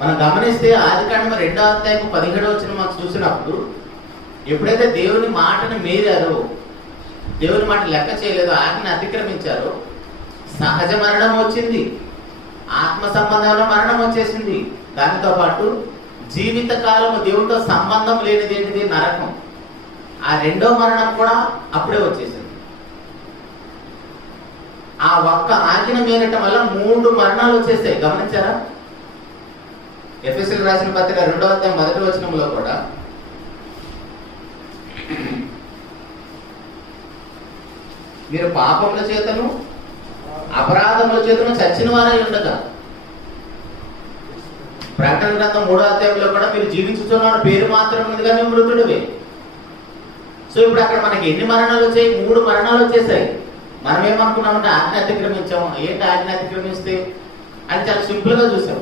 మనం గమనిస్తే ఆదికాండం 2వ అధ్యాయం 17వ వచనం మనం చూసినప్పుడు, ఎప్పుడైతే దేవుని మాటను మీరారో, దేవుని మాట లెక్క చేయలేదో, ఆజ్ఞను అతిక్రమించారో, సహజ మరణం వచ్చింది, ఆత్మ సంబంధంలో మరణం వచ్చేసింది. దానితో పాటు జీవిత కాలము దేవుడితో సంబంధం లేనిది ఏంటిది? నరకం. ఆ రెండో మరణం కూడా అప్పుడే వచ్చేసింది. ఆ ఒక్క ఆజ్ఞ మీరటం వల్ల 3 మరణాలు వచ్చేసాయి. గమనించారా? ఎఫెసీయులకు రాసిన పత్రిక 2వ అధ్యాయం 1వ వచనంలో కూడా మీరు పాపముల చేతను అపరాధముల చేతను చచ్చిన వారై ఉండగా, ప్రకటన గ్రంథం 3వ అధ్యాయంలో కూడా మీరు జీవించుతున్న పేరు మాత్రం ఉంది కానీ మృతుడివే. సో ఇప్పుడు అక్కడ మనకి ఎన్ని మరణాలు వచ్చాయి? 3 మరణాలు వచ్చేసాయి. మనం ఏమనుకున్నామంటే ఆజ్ఞ అతిక్రమించాము. ఏంటి ఆజ్ఞ అతిక్రమిస్తే? అది చాలా సింపుల్ గా చూసాం.